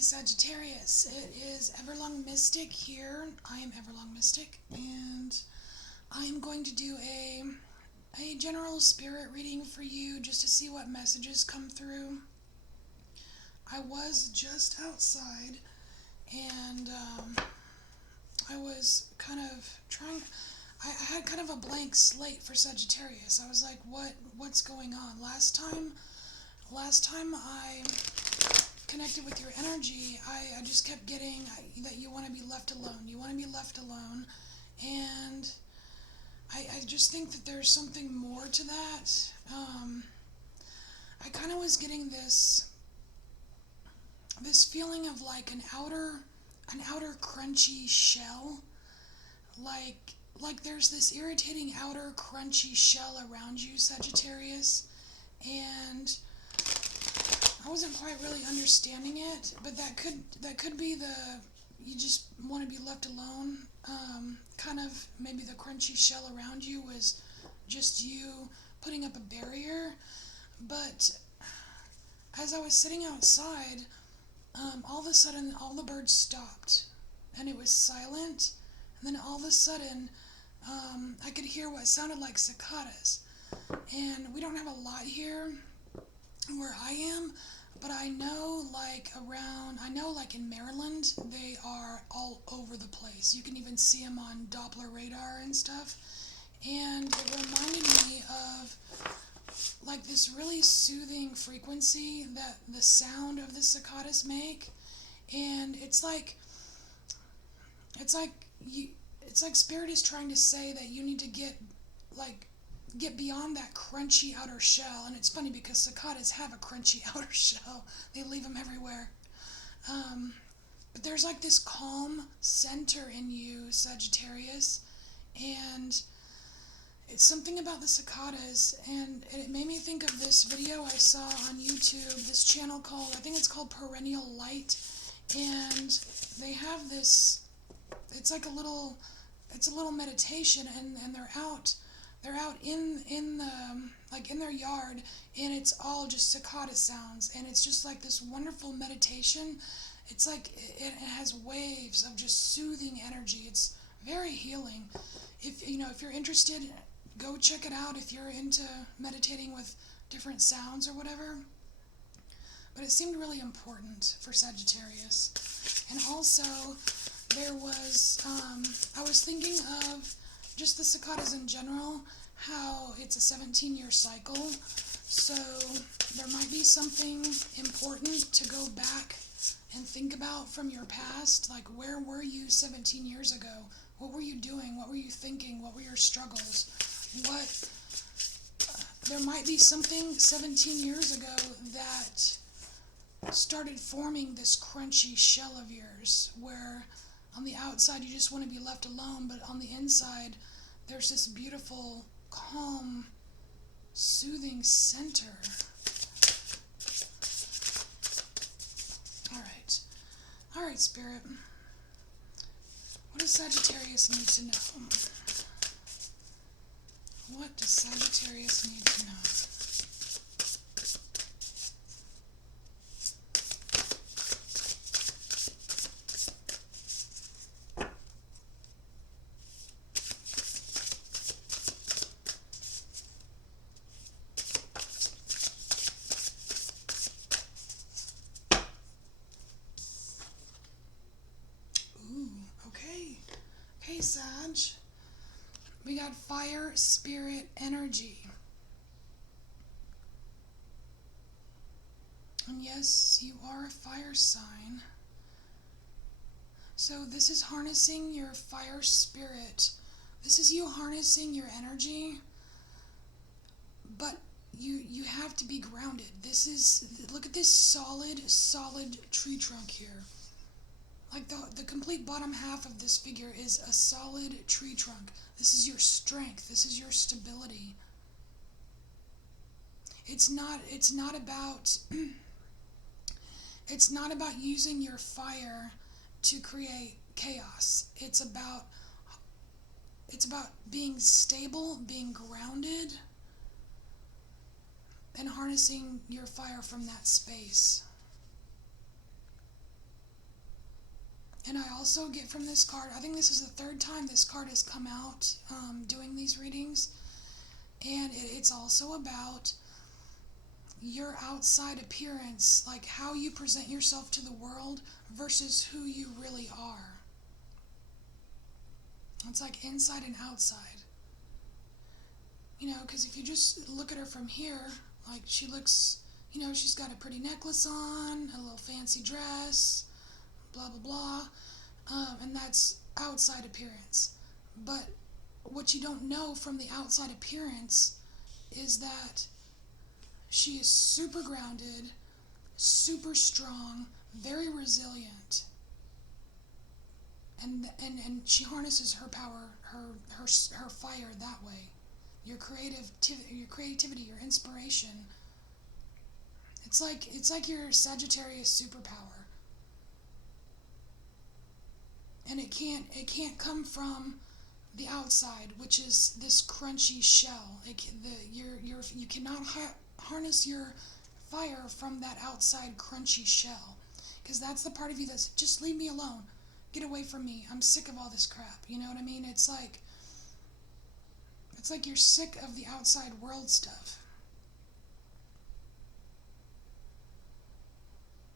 Sagittarius, it is Everlong Mystic here. I am Everlong Mystic, and I am going to do a general spirit reading for you just to see what messages come through. I was just outside, and I was kind of trying. I had kind of a blank slate for Sagittarius. I was like, what's going on? Last time I connected with your energy, I just kept getting that you want to be left alone. You want to be left alone. And I just think that there's something more to that. I kind of was getting this feeling of like an outer crunchy shell. Like there's this irritating outer crunchy shell around you, Sagittarius. And I wasn't quite really understanding it, but that could be you just want to be left alone. Kind of maybe the crunchy shell around you was just you putting up a barrier. But as I was sitting outside, all of a sudden all the birds stopped, and it was silent. And then all of a sudden, I could hear what sounded like cicadas. And we don't have a lot here where I am, but I know like in Maryland, they are all over the place. You can even see them on Doppler radar and stuff. And it reminded me of like this really soothing frequency that the sound of the cicadas make. And it's like Spirit is trying to say that you need to get beyond that crunchy outer shell. And it's funny because cicadas have a crunchy outer shell. They leave them everywhere. But there's like this calm center in you, Sagittarius, and it's something about the cicadas, and it made me think of this video I saw on YouTube, this channel called, I think it's called Perennial Light, and they have this, it's a little meditation, and they're out in their yard, and it's all just cicada sounds, and it's just like this wonderful meditation. It's like it has waves of just soothing energy. It's very healing. If you're interested, go check it out if you're into meditating with different sounds or whatever. But it seemed really important for Sagittarius. And also there was I was thinking of just the cicadas in general, how it's a 17-year cycle. So there might be something important to go back and think about from your past. Like, where were you 17 years ago? What were you doing? What were you thinking? What were your struggles? There might be something 17 years ago that started forming this crunchy shell of yours, where on the outside you just want to be left alone, but on the inside there's this beautiful, calm, soothing center. All right, Spirit. What does Sagittarius need to know? What does Sagittarius need to know? Okay, Sag. We got fire, spirit, energy. And yes, you are a fire sign. So this is harnessing your fire spirit. This is you harnessing your energy. But you have to be grounded. Look at this solid tree trunk here. Like the complete bottom half of this figure is a solid tree trunk. This is your strength. This is your stability. It's not about it's not about using your fire to create chaos. It's about being stable, being grounded, and harnessing your fire from that space. And I also get from this card, I think this is the third time this card has come out doing these readings, and it's also about your outside appearance, like how you present yourself to the world versus who you really are. It's like inside and outside. You know, because if you just look at her from here, like she looks, you know, she's got a pretty necklace on, a little fancy dress, blah, blah, blah. And that's outside appearance. But what you don't know from the outside appearance is that she is super grounded, super strong, very resilient. And she harnesses her power, her fire that way. Your creativity, your inspiration. It's like your Sagittarius superpower. And it can't come from the outside, which is this crunchy shell. You cannot harness your fire from that outside crunchy shell, because that's the part of you that's just leave me alone, get away from me. I'm sick of all this crap. You know what I mean? It's like you're sick of the outside world stuff.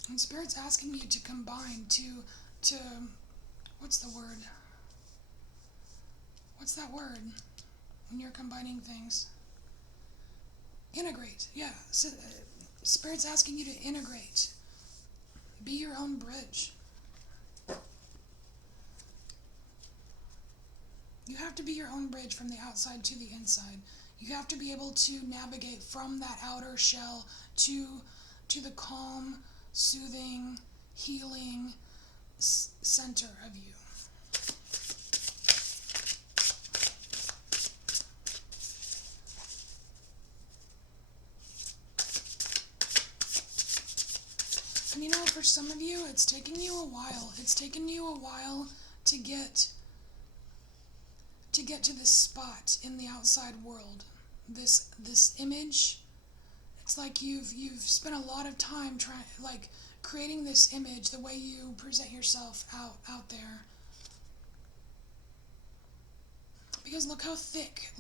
And Spirit's asking you to combine to what's the word? What's that word when you're combining things? Integrate, yeah. So, Spirit's asking you to integrate. Be your own bridge. You have to be your own bridge from the outside to the inside. You have to be able to navigate from that outer shell to the calm, soothing, healing center of you. And you know, for some of you, it's taken you a while. It's taken you a while to get to this spot in the outside world. This image. It's like you've spent a lot of time creating this image, the way you present yourself out there. Because look how thick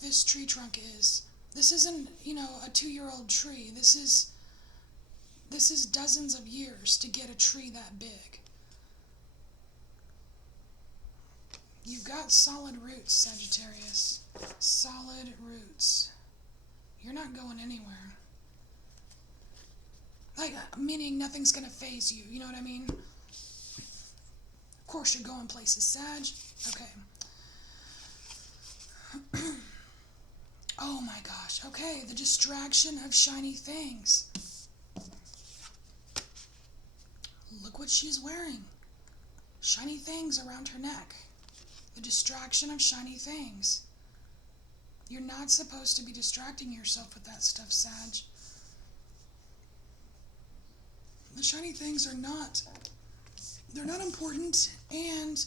this tree trunk is. This isn't, you know, a 2-year-old tree. This is dozens of years to get a tree that big. You've got solid roots, Sagittarius. Solid roots. You're not going anywhere. Like, meaning nothing's gonna faze you, you know what I mean? Of course you're going places, Sag. Okay. Oh my gosh, okay, the distraction of shiny things. Look what she's wearing. Shiny things around her neck. The distraction of shiny things. You're not supposed to be distracting yourself with that stuff, Sag. The shiny things they're not important, and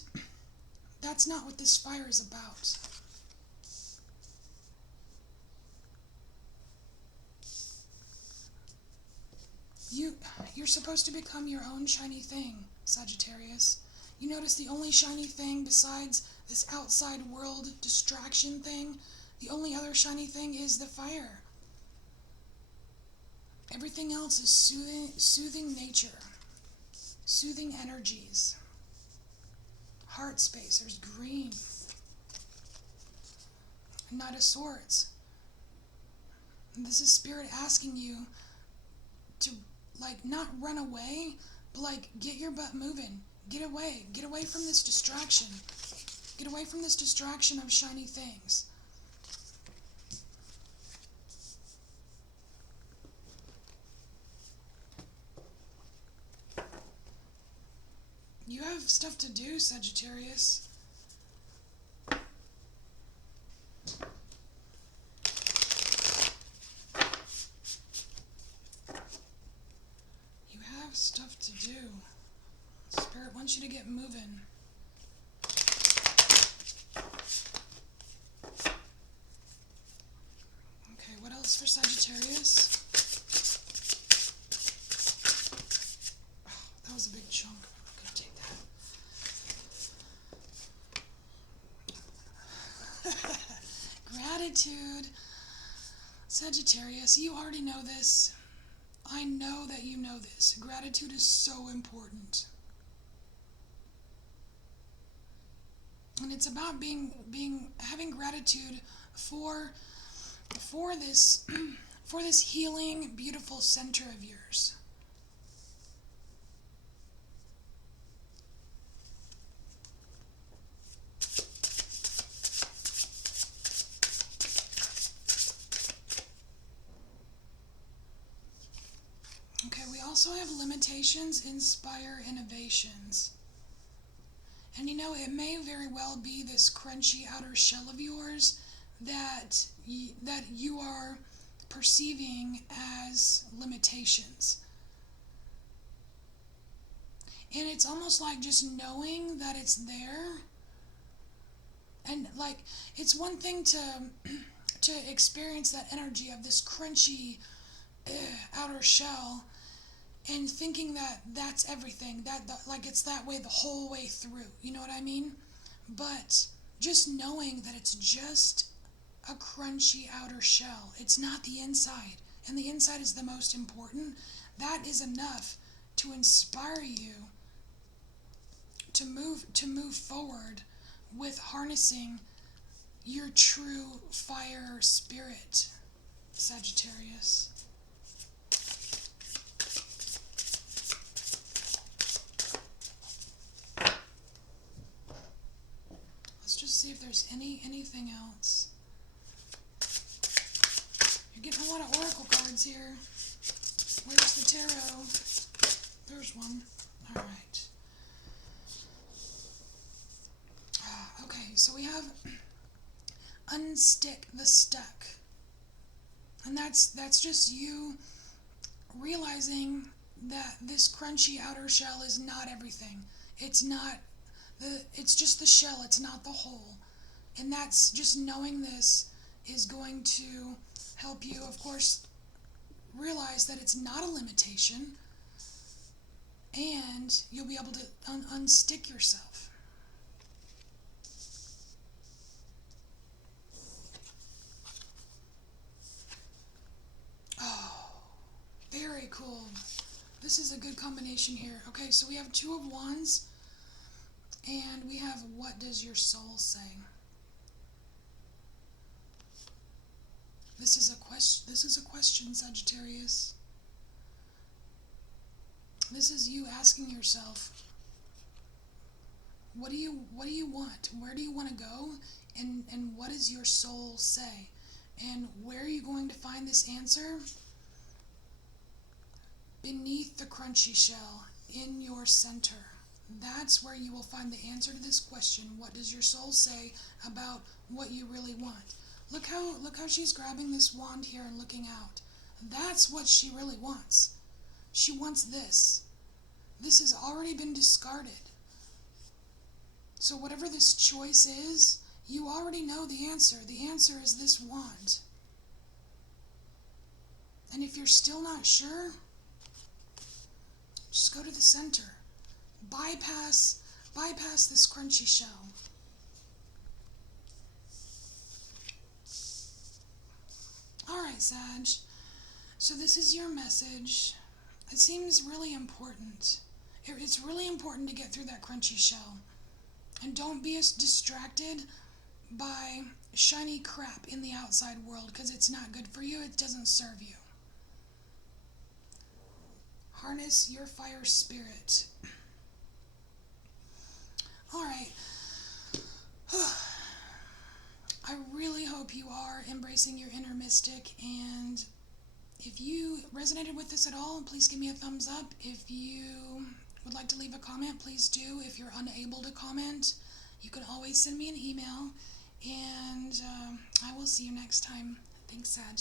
that's not what this fire is about. You're supposed to become your own shiny thing, Sagittarius. You notice the only shiny thing besides this outside world distraction thing, the only other shiny thing is the fire. Everything else is soothing nature, soothing energies, heart space. There's green, Knight of Swords. And this is Spirit asking you to, like, not run away, but like get your butt moving. Get away from this distraction. Get away from this distraction of shiny things. You have stuff to do, Sagittarius. You have stuff to do. Spirit wants you to get moving. Okay, what else for Sagittarius? Oh, that was a big chunk. I'm gonna take that. Gratitude. Sagittarius, you already know this. I know that you know this. Gratitude is so important. And it's about having gratitude for this for this healing, beautiful center of yours. Okay, we also have limitations, inspire, innovations. And you know, it may very well be this crunchy outer shell of yours that you are perceiving as limitations. And it's almost like just knowing that it's there. And like, it's one thing to experience that energy of this crunchy outer shell and thinking that that's everything, that like it's that way the whole way through, you know what I mean? But just knowing that it's just a crunchy outer shell, it's not the inside, and the inside is the most important, that is enough to inspire you to move forward with harnessing your true fire spirit, Sagittarius. Let's just see if there's anything else. You're getting a lot of oracle cards here. Where's the tarot? There's one. All right. Okay, so we have unstick the stuck. And that's just you realizing that this crunchy outer shell is not everything. It's just the shell, it's not the whole. And that's just knowing this is going to help you, of course, realize that it's not a limitation, and you'll be able to unstick yourself. Oh, very cool. This is a good combination here. Okay, so we have Two of Wands, and we have What Does Your Soul Say? This is a question, Sagittarius. This is you asking yourself, what do you want? Where do you want to go? And what does your soul say? And where are you going to find this answer? Beneath the crunchy shell, in your center. That's where you will find the answer to this question. What does your soul say about what you really want? Look how she's grabbing this wand here and looking out. That's what she really wants. She wants this. This has already been discarded. So whatever this choice is, you already know the answer. The answer is this wand. And if you're still not sure, just go to the center. Bypass this crunchy shell. Alright, Sag. So this is your message. It seems really important. It's really important to get through that crunchy shell. And don't be as distracted by shiny crap in the outside world, because it's not good for you. It doesn't serve you. Harness your fire spirit. Alright. I really hope you are embracing your inner mystic, and if you resonated with this at all, please give me a thumbs up. If you would like to leave a comment, please do. If you're unable to comment, you can always send me an email, and I will see you next time. Thanks, Sag.